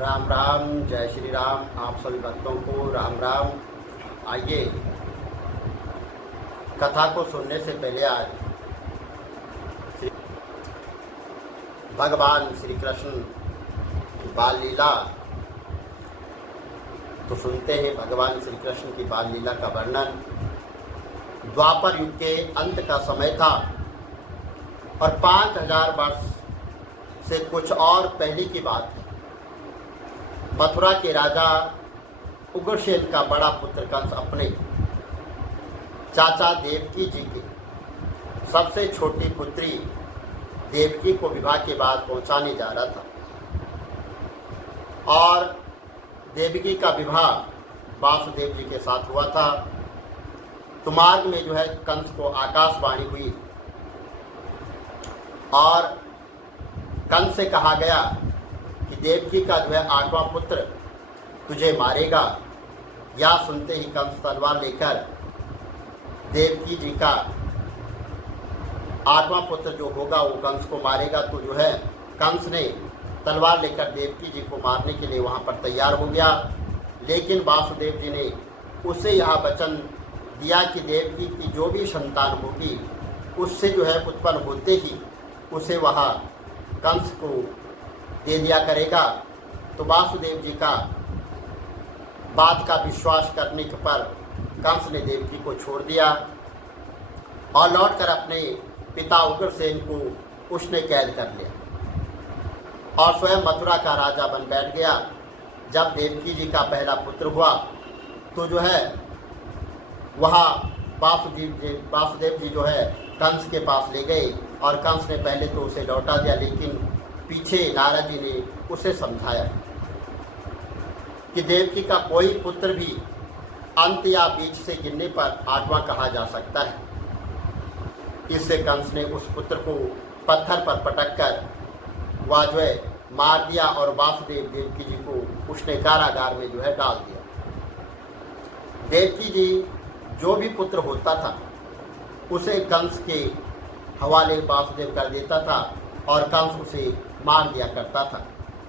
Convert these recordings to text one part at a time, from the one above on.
राम राम, जय श्री राम। आप सभी भक्तों को राम राम। आइए, कथा को सुनने से पहले आज भगवान श्री कृष्ण की बाल लीला तो सुनते हैं। भगवान श्री कृष्ण की बाल लीला का वर्णन। द्वापर युग के अंत का समय था और 5000 वर्ष से कुछ और पहले की बात है। मथुरा के राजा उग्रसेन का बड़ा पुत्र कंस अपने चाचा देवकी जी की सबसे छोटी पुत्री देवकी को विवाह के बाद पहुंचाने जा रहा था और देवकी का विवाह वासुदेव जी के साथ हुआ था। तो मार्ग में कंस को आकाशवाणी हुई और कंस से कहा गया कि देवकी का 8वां पुत्र तुझे मारेगा। या सुनते ही कंस तलवार लेकर देवकी जी का 8वां पुत्र जो होगा वो कंस को मारेगा। तो कंस ने तलवार लेकर देवकी जी को मारने के लिए वहाँ पर तैयार हो गया। लेकिन वासुदेव जी ने उसे यह वचन दिया कि देवकी की जो भी संतान होगी उससे उत्पन्न होते ही उसे वह कंस को दे दिया करेगा। तो वासुदेव जी का बात का विश्वास करने पर कंस ने देवकी को छोड़ दिया और लौटकर अपने पिता उग्रसेन को उसने कैद कर लिया और स्वयं मथुरा का राजा बन बैठ गया। जब देवकी जी का पहला पुत्र हुआ तो वहाँ वासुदेव जी कंस के पास ले गए और कंस ने पहले तो उसे लौटा दिया, लेकिन पीछे नारद जी ने उसे समझाया कि देवकी का कोई पुत्र भी अंत या बीच से गिरने पर 8वां कहा जा सकता है। इससे कंस ने उस पुत्र को पत्थर पर पटक कर वह मार दिया और वासुदेव देवकी जी को उसने कारागार में डाल दिया। देवकी जी जो भी पुत्र होता था उसे कंस के हवाले वासुदेव कर देता था और कंस उसे मार दिया करता था।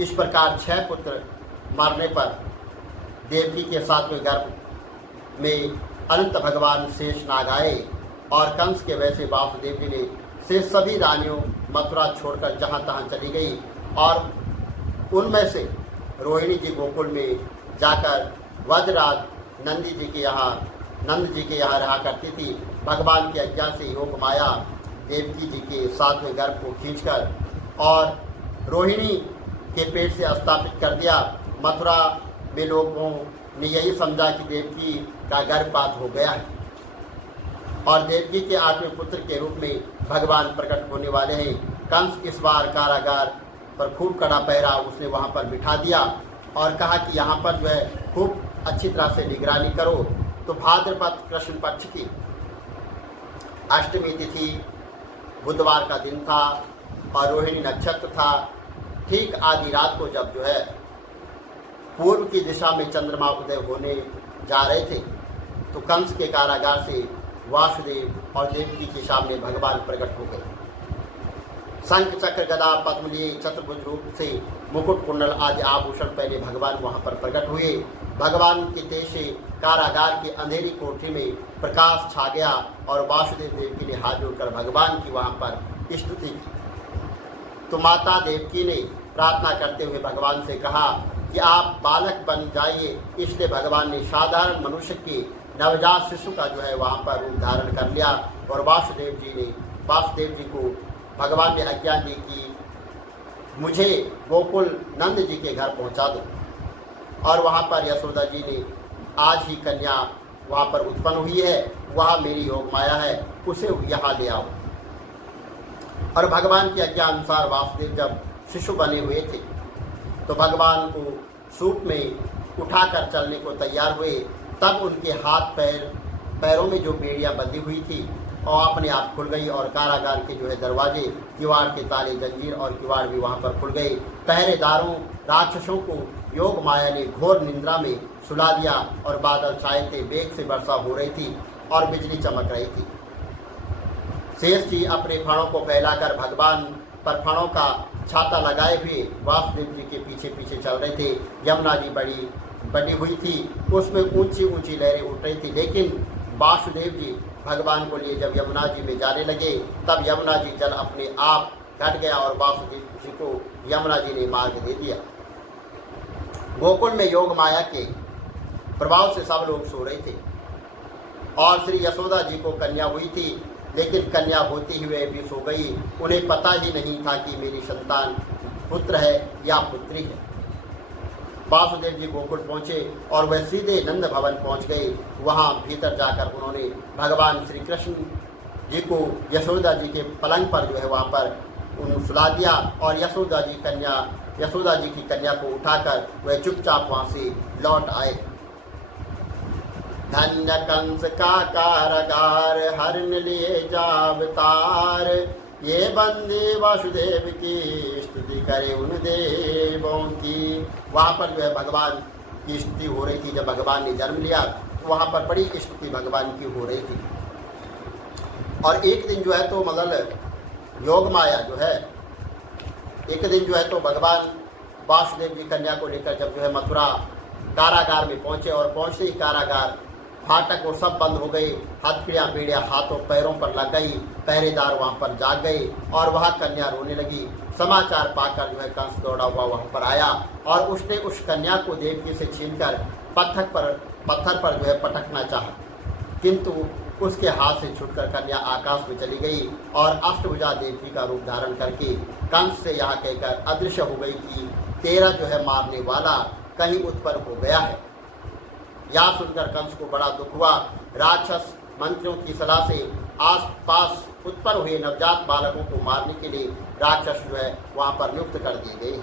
इस प्रकार 6 पुत्र मारने पर देवकी के 7वें गर्भ में अनंत भगवान शेषनाग आए और कंस के वैसे वासुदेव जी ने शेष सभी रानियों मथुरा छोड़कर जहाँ तहाँ चली गई और उनमें से रोहिणी जी गोकुल में जाकर वज्रराज नंद जी के यहाँ रहा करती थी। भगवान की आज्ञा से योग माया देवकी जी के 7वें गर्भ को खींचकर और रोहिणी के पेट से स्थापित कर दिया। मथुरा में लोगों ने यही समझा कि देवकी का गर्भपात हो गया है और देवकी के 8वें पुत्र के रूप में भगवान प्रकट होने वाले हैं। कंस इस बार कारागार पर खूब कड़ा पहरा उसने वहाँ पर बिठा दिया और कहा कि यहाँ पर खूब अच्छी तरह से निगरानी करो। तो भाद्रपद कृष्ण पक्ष की अष्टमी तिथि बुधवार का दिन था और रोहिणी नक्षत्र था। ठीक आधी रात को जब पूर्व की दिशा में चंद्रमा उदय होने जा रहे थे तो कंस के कारागार से वासुदेव और देवकी के सामने भगवान प्रकट हो गए। शंख चक्र गदा पद्म लिए चतुर्भुज रूप से मुकुट कुंडल आदि आभूषण पहले भगवान वहाँ पर प्रकट हुए। भगवान के तेज से कारागार की अंधेरी कोठरी में प्रकाश छा गया और वासुदेव देवकी ने हाथ जोड़कर भगवान की वहाँ पर स्तुति की। तो माता देवकी ने प्रार्थना करते हुए भगवान से कहा कि आप बालक बन जाइए। इसलिए भगवान ने साधारण मनुष्य के नवजात शिशु का वहाँ पर रूप धारण कर लिया और वासुदेव जी को भगवान ने आज्ञा दी कि मुझे गोकुल नंद जी के घर पहुँचा दो और वहाँ पर यशोदा जी ने आज ही कन्या वहाँ पर उत्पन्न हुई है, वह मेरी योग माया है, उसे यहाँ ले आओ। और भगवान की आज्ञा अनुसार वासुदेव जब शिशु बने हुए थे तो भगवान को सूप में उठाकर चलने को तैयार हुए। तब उनके हाथ पैरों में जो बेड़ियाँ बंधी हुई थी और अपने आप खुल गई और कारागार के दरवाजे, किवाड़ के ताले, जंजीर और किवाड़ भी वहाँ पर खुल गए। पहरेदारों राक्षसों को योग माया ने घोर निंद्रा में सुला दिया और बादल छाए थे, वेग से वर्षा हो रही थी और बिजली चमक रही थी। शेष जी अपने फणों को फैलाकर भगवान पर फणों का छाता लगाए हुए वासुदेव जी के पीछे पीछे चल रहे थे। यमुना जी बड़ी बनी हुई थी, उसमें ऊंची ऊंची लहरें उठ रही थी, लेकिन वासुदेव जी भगवान को लिए जब यमुना जी में जाने लगे तब यमुना जी जल अपने आप घट गया और वासुदेव जी को यमुना जी ने मार्ग दे दिया। गोकुल में योग माया के प्रभाव से सब लोग सो रहे थे और श्री यशोदा जी को कन्या हुई थी, लेकिन कन्या होती हुए भी सो गई। उन्हें पता ही नहीं था कि मेरी संतान पुत्र है या पुत्री है। वासुदेव जी गोकुल पहुँचे और वह सीधे नंद भवन पहुँच गए। वहाँ भीतर जाकर उन्होंने भगवान श्री कृष्ण जी को यशोदा जी के पलंग पर जो है वहाँ पर उन सुला दिया और यशोदा जी की कन्या को उठाकर वह चुपचाप वहाँ से लौट आए। धन्य कंस का कारागार हरण लिए जावतार, ये बंदी वासुदेव की स्तुति करे उन देवों की। वहाँ पर जो है भगवान की स्तुति हो रही थी। जब भगवान ने जन्म लिया तो वहाँ पर बड़ी स्तुति भगवान की हो रही थी। और एक दिन जो है तो मतलब योग माया जो है, एक दिन जो है तो भगवान वासुदेव जी कन्या को लेकर जब जो है मथुरा कारागार में पहुँचे और पहुँचते ही कारागार फाटक वो सब बंद हो गए। हथकड़ियाँ बेड़ियाँ हाथों पैरों पर लग गई। पहरेदार वहाँ पर जाग गए और वह कन्या रोने लगी। समाचार पाकर जो है कंस दौड़ा हुआ वहाँ पर आया और उसने उस कन्या को देवकी से छीनकर पत्थर पर जो है पटकना चाहा, किंतु उसके हाथ से छूटकर कन्या आकाश में चली गई और अष्टभुजा देवी का रूप धारण करके कंस से यह कहकर अदृश्य हो गई कि तेरा जो है मारने वाला कहीं उत्पन्न हो गया है। यह सुनकर कंस को बड़ा दुख हुआ। राक्षस मंत्रियों की सलाह से आसपास उत्पन्न हुए नवजात बालकों को मारने के लिए राक्षस जो है वहाँ पर नियुक्त कर दिए गए।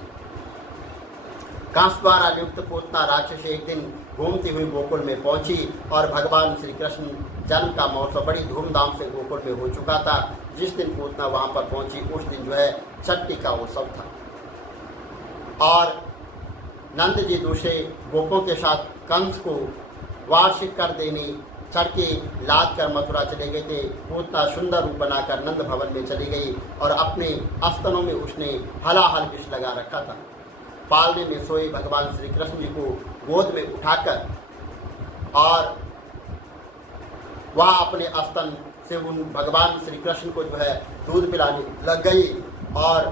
कंस द्वारा नियुक्त पूतना राक्षस एक दिन घूमती हुई गोकुल में पहुंची और भगवान श्री कृष्ण जन्म का महोत्सव बड़ी धूमधाम से गोकुल में हो चुका था। जिस दिन पूतना वहाँ पर पहुंची उस दिन जो है छठी का उत्सव था और नंद जी दूसरे गोपों के साथ कंस को वार्षिक कर देने चढ़ के लाद कर मथुरा चले गए थे। पूतना सुंदर रूप बनाकर नंद भवन में चली गई और अपने स्तनों में उसने हलाहल विष लगा रखा था। पालने में सोए भगवान श्री कृष्ण जी को गोद में उठाकर और वह अपने स्तन से उन भगवान श्री कृष्ण को जो है दूध पिलाने लग गई और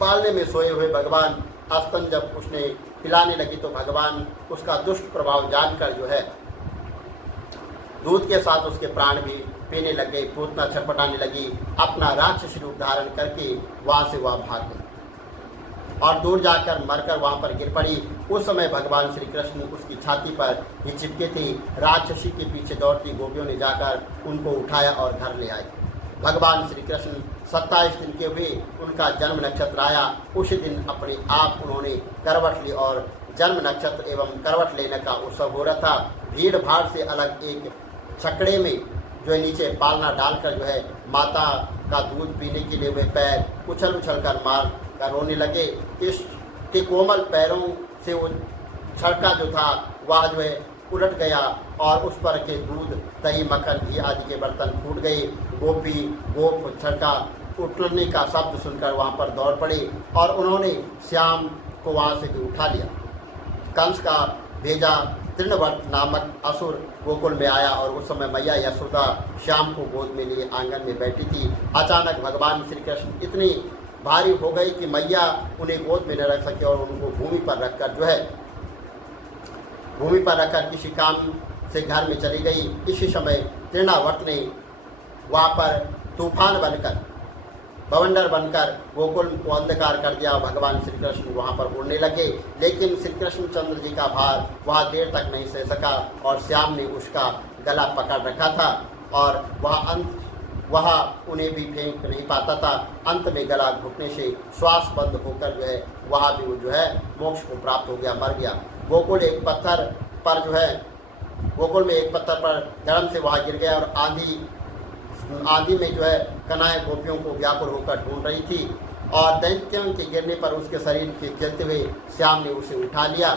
पालने में सोए हुए भगवान स्तन जब उसने पिलाने लगी तो भगवान उसका दुष्ट प्रभाव जानकर जो है दूध के साथ उसके प्राण भी पीने लगे। पूतना छटपटाने लगी, अपना राक्षसी रूप धारण करके वहाँ से वह भाग गई और दूर जाकर मरकर वहाँ पर गिर पड़ी। उस समय भगवान श्री कृष्ण उसकी छाती पर ही चिपके थे। राक्षसी के पीछे दौड़ती गोपियों ने जाकर उनको उठाया और घर ले आए। भगवान श्री कृष्ण 27 दिन के हुए उनका जन्म नक्षत्र आया। उसी दिन अपने आप उन्होंने करवट ली और जन्म नक्षत्र एवं करवट लेने का उत्सव हो रहा था। भीड़ भाड़ से अलग एक छकड़े में जो है नीचे पालना डालकर जो है माता का दूध पीने के लिए वे पैर उछल उछल कर मार कर रोने लगे। इसके कोमल पैरों से वो छड़का जो था वह जो है उलट गया और उस पर के दूध दही मक्खन घी आदि के बर्तन फूट गए। गोप छड़का उठने का शब्द सुनकर वहाँ पर दौड़ पड़े और उन्होंने श्याम को वहाँ से भी उठा लिया। कंस का भेजा तृणवट नामक असुर गोकुल में आया और उस समय मैया यशोदा श्याम को गोद में लिए आंगन में बैठी थी। अचानक भगवान श्री कृष्ण इतनी भारी हो गई कि मैया उन्हें गोद में न रख सके और उनको भूमि पर रखकर किसी काम से घर में चली गई। इसी समय तृणावर्त ने वहाँ पर तूफान बनकर बवंडर बनकर गोकुल को अंधकार कर दिया। भगवान श्री कृष्ण वहाँ पर उड़ने लगे, लेकिन श्री कृष्ण चंद्र जी का भार वहाँ देर तक नहीं सह सका और श्याम ने उसका गला पकड़ रखा था और वह उन्हें भी फेंक नहीं पाता था। अंत में गला घुटने से श्वास बंद होकर जो है वह भी जो है मोक्ष को प्राप्त हो गया, मर गया। गोकुल में एक पत्थर पर धर्म से वहाँ गिर गया और आंधी में जो है कनाएं गोपियों को व्याकुल होकर ढूंढ रही थी और दैत्यों के गिरने पर उसके शरीर के जलते हुए श्याम ने उसे उठा लिया।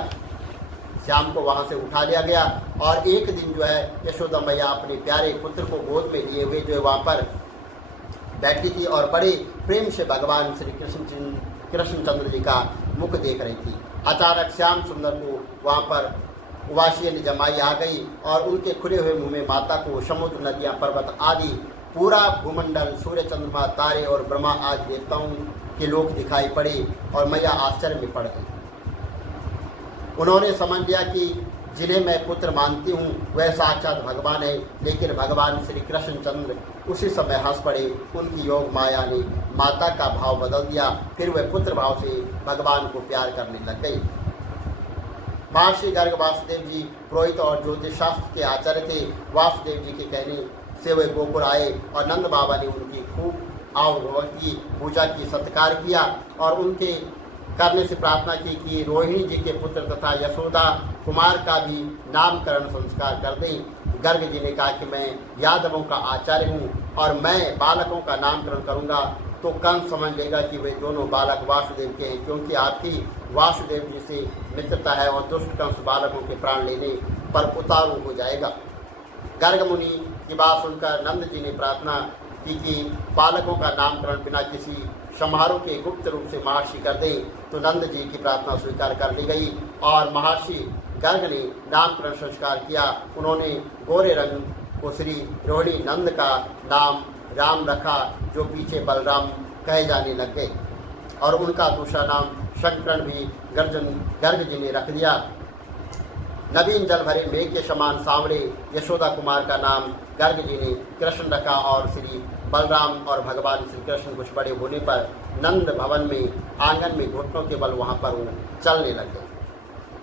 श्याम को वहाँ से उठा लिया गया और एक दिन जो है यशोदा मैया अपने प्यारे पुत्र को गोद में लिए हुए जो है वहाँ पर बैठी थी और बड़े प्रेम से भगवान श्री कृष्णचंद्र जी का मुख देख रही थी। अचानक श्याम सुंदर को वहाँ पर उवासी जमाई आ गई और उनके खुले हुए मुंह में माता को समुद्र, नदियाँ, पर्वत आदि पूरा भूमंडल, सूर्य, चंद्रमा, तारे और ब्रह्मा आदि देवताओं के लोक दिखाई पड़े और मैया आश्चर्य में पड़ गई। उन्होंने समझ लिया कि जिन्हें मैं पुत्र मानती हूँ वह साक्षात भगवान है, लेकिन भगवान श्री कृष्णचंद्र उसी समय हंस पड़े। उनकी योग माया ने माता का भाव बदल दिया। फिर वह पुत्र भाव से भगवान को प्यार करने लग गई। महर्षि गर्ग वासुदेव जी पुरोहित और ज्योतिष शास्त्र के आचार्य थे। वासुदेव जी के कहने से वे गोकुल आए और नंद बाबा ने उनकी खूब आवभगत की, पूजा की, सत्कार किया और उनके करने से प्रार्थना की कि रोहिणी जी के पुत्र तथा यशोदा कुमार का भी नामकरण संस्कार कर दें। गर्ग जी ने कहा कि मैं यादवों का आचार्य हूँ और मैं बालकों का नामकरण करूँगा तो कंस समझ लेगा कि वे दोनों बालक वासुदेव के हैं, क्योंकि आपकी वासुदेव जी से मित्रता है और दुष्ट कंस बालकों के प्राण लेने पर उतारू हो जाएगा। गर्ग मुनि की बात सुनकर नंद जी ने प्रार्थना की कि बालकों का नामकरण बिना किसी समारोह के गुप्त रूप से महर्षि कर दें। तो नंद जी की प्रार्थना स्वीकार कर ली गई और महर्षि गर्ग ने नामकरण संस्कार किया। उन्होंने गोरे रंग को श्री रोहिणी नंद का नाम राम रखा, जो पीछे बलराम कहे जाने लग गए, और उनका दूसरा नाम शंकरन भी गर्ग जी ने रख दिया। नवीन जल भरे मेघ के समान सांवरे यशोदा कुमार का नाम गर्ग जी ने कृष्ण रखा और श्री बलराम और भगवान श्री कृष्ण कुछ बड़े होने पर नंद भवन में आंगन में घुटनों के बल वहाँ पर वो चलने लग गए।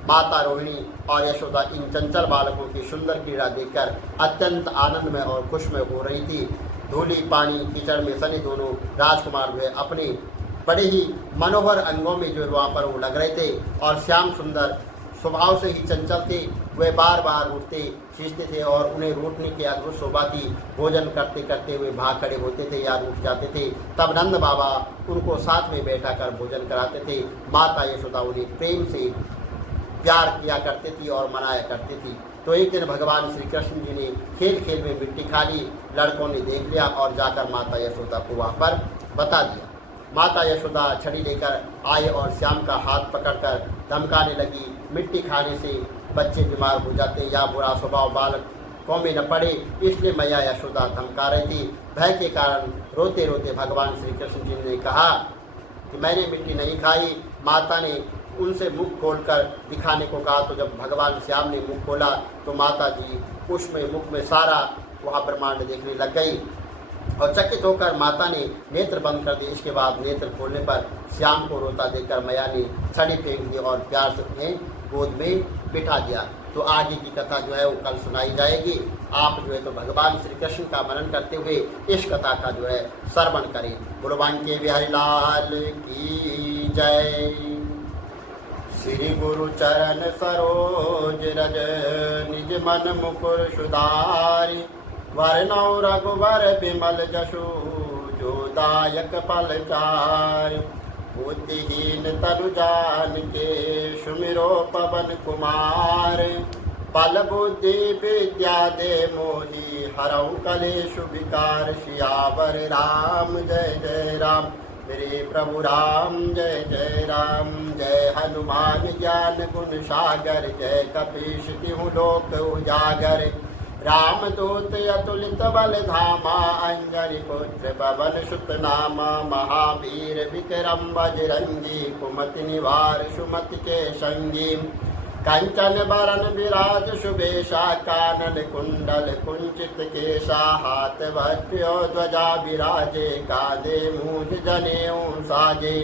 माता रोहिणी और यशोदा इन चंचल बालकों की सुंदर क्रीड़ा देखकर अत्यंत आनंदमय और खुशमय हो रही थी। धूली, पानी, कीचड़ में सने दोनों राजकुमार जो है अपने बड़े ही मनोहर अंगों में जो वहाँ पर वो लग रहे थे और श्याम सुंदर स्वभाव से ही चंचल थे। वे बार बार उठते खींचते थे और उन्हें रूठने की अद्भुत शोभा थी। भोजन करते करते हुए भाग खड़े होते थे या रूठ जाते थे। तब नंद बाबा उनको साथ में बैठा कर भोजन कराते थे। माता यशोदा उन्हें प्रेम से प्यार किया करती थी और मनाया करती थी। तो एक दिन भगवान श्री कृष्ण जी ने खेल खेल में मिट्टी खा ली। लड़कों ने देख लिया और जाकर माता यशोदा को वहाँ पर बता दिया। माता यशोदा छड़ी लेकर आए और श्याम का हाथ पकड़कर धमकाने लगी। मिट्टी खाने से बच्चे बीमार हो जाते या बुरा स्वभाव बालकों में न पड़े, इसलिए मैया यशोदा धमका रही थी। भय के कारण रोते रोते भगवान श्री कृष्ण जी ने कहा कि मैंने मिट्टी नहीं खाई। माता ने उनसे मुख खोलकर दिखाने को कहा, तो जब भगवान श्याम ने मुख खोला तो माता जी उसमें मुख में सारा वहाँ ब्रह्मांड देखने लग गई और चकित होकर माता ने नेत्र बंद कर दिए। इसके बाद नेत्र खोलने पर श्याम को रोता देखकर मैया ने छड़ी फेंक दी और प्यार से उन्हें गोद में बिठा दिया। तो आगे की कथा जो है वो कल सुनाई जाएगी। आप जो है तो भगवान श्री कृष्ण का मनन करते हुए इस कथा का जो है श्रवण करें। बोलो बांके बिहारी लाल की जय। श्री गुरु चरण सरोज रज निज मन मुकुर सुधारि। वरनौ रघुवर बिमल जसु जो दायक फलचारि। बुद्धिहीन तनु जानिके सुमिरो पवन कुमार। बल बुद्धि विद्या दे मोहि हरौ कलेशु विकार। सियावर राम जय जय राम, मेरे प्रभु राम जय जय राम। जय हनुमान ज्ञान गुण सागर, जय कपीश तिहु लोक उजागर। राम दूत अतुलित बल धामा, अंजनी पुत्र पवन सुत नामा। महावीर विक्रम बजरंगी, कुमति निवार सुमति के संगी। कंचन बरन विराज सुबेशा, कानन कुंडल कुंचित केशा। हाथ वज्र ध्वजा विराजे, कांधे मूंज जनेऊ साजे।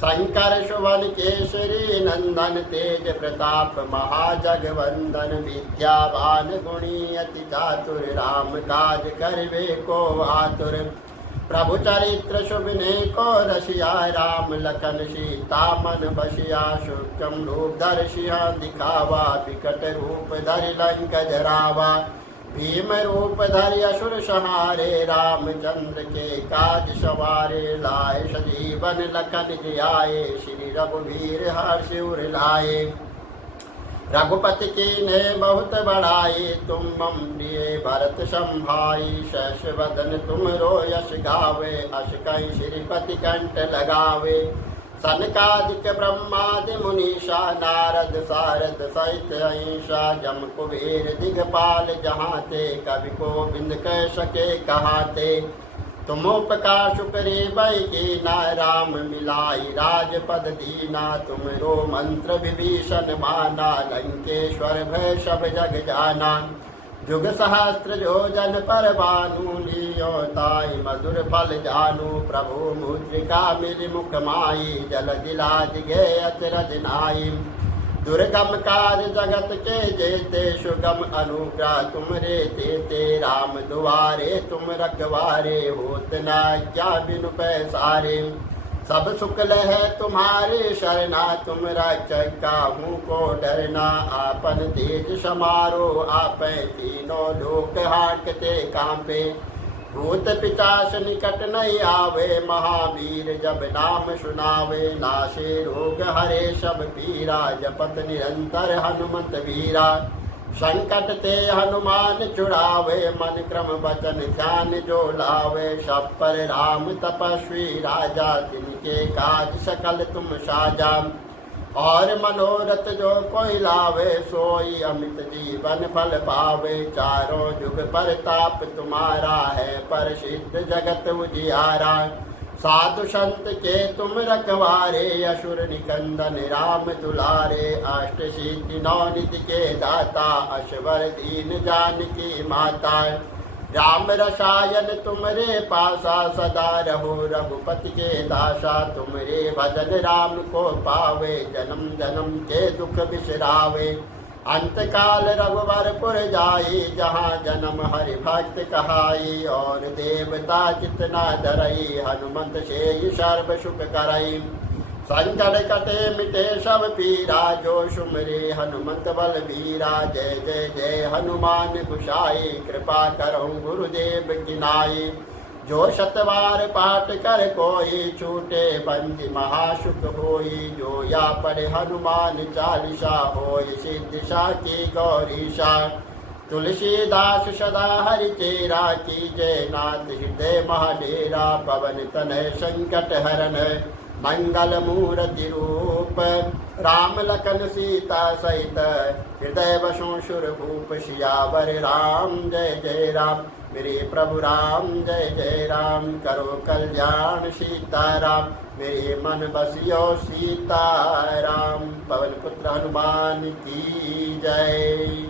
शंकर सुवन केसरी नंदन, तेज प्रताप महाजगवंदन। विद्यावान गुणी अति चातुर, राम काज करबे को आतुर। प्रभु चरित्र सुबिने को रसिया, राम लखन सीता मन बसिया। सूक्ष्म रूप धर सिंह दिखावा, विकट रूप धर लंक जरावा। भीम रूप धरि असुर संहारे, रामचंद्र के काज सवारे। लाए सजीवन लखन जियाए, श्री रघुवीर हर्षि उर लाए। रघुपति की ने बहुत बढ़ाई, तुम मम प्रिय भरत संभाई। शश वदन तुम रो यश गावे, अश कई श्रीपति कंठ लगावे। सनकादिक ब्रह्मादि मुनीषा, नारद सारद सहित अहिंसा। जम कुबेर दिगपाल जहाँ ते, कवि को बिंद कह सके कहाते। तुम उपकार शुक्रे बई की ना, राम मिलाई राजपद दीना। तुमरो मंत्र विभीषण माना, लंकेश्वर भय सब जग जाना। जुग सहस्त्र जो जन पर भानु, लियो ताई मधुर फल जानू। प्रभु मुद्रिका मिल मुख माई, जल दिलाज गे अचरज नाई। दुर्गम काज जगत के जेते, सुगम अनुग्रह तुम रे तेते। राम दुआरे तुम रखवारे, होत न क्या बिनु पैसारे। सब सुख लहै तुम्हारे शरणा, तुम रक्षक काहू को डरना। आपन तेज समारो, आपै तीनों लोक हांकते कांपे। भूत पिशाच निकट नहीं आवे, महावीर जब नाम सुनावे। नाशे रोग हरे सब पीरा, जपत निरंतर हनुमत वीरा। संकट ते हनुमान छुड़ावे, मन क्रम वचन ध्यान जो लावे। सब पर राम तपस्वी राजा, तिनके काज सकल तुम साजा। और मनोरथ जो कोई लावे, सोई अमित जीवन फल पावे। चारों जुग परताप तुम्हारा है, प्रसिद्ध जगत उजियारा। साधु संत के तुम रखवारे, असुर निकंदन राम दुलारे। अष्ट सिद्धि नौ निधि के दाता, अश्वर दीन जानकी माता। राम रसायन तुमरे पासा, सदा रहो रघुपति के दासा। तुमरे भजन राम को पावे, जन्म जन्म के दुख बिसरावे। अंत काल रघुवरपुर जाई, जहाँ जन्म हरि भक्त कहाई। और देवता जितना डरई, हनुमत से सर्व सुख करई। संकट कटे मिटे सब पीरा, जो सुमरे हनुमत बलबीरा। जय जय जय हनुमान गुसाई, कृपा करो गुरुदेव किनाई। जो शतवार पाठ कर कोई, छूटे बंदी महासुख होई। जो या पढ़े हनुमान चालीसा, होय सिद्धि की गौरीशा। तुलसीदास सदा हरि चेरा, की जय नाथ हृदय महाडेरा। पवन तनय संकट हरन, मंगल मूर्ति रूप। राम लखन सीता सहित, हृदय बसों सुर भूप। सियावर राम जय जय राम, मेरे प्रभु राम जय जय राम। करो कल्याण सीता राम, मेरे मन बसियो सीता राम। पवन पुत्र हनुमान की जय।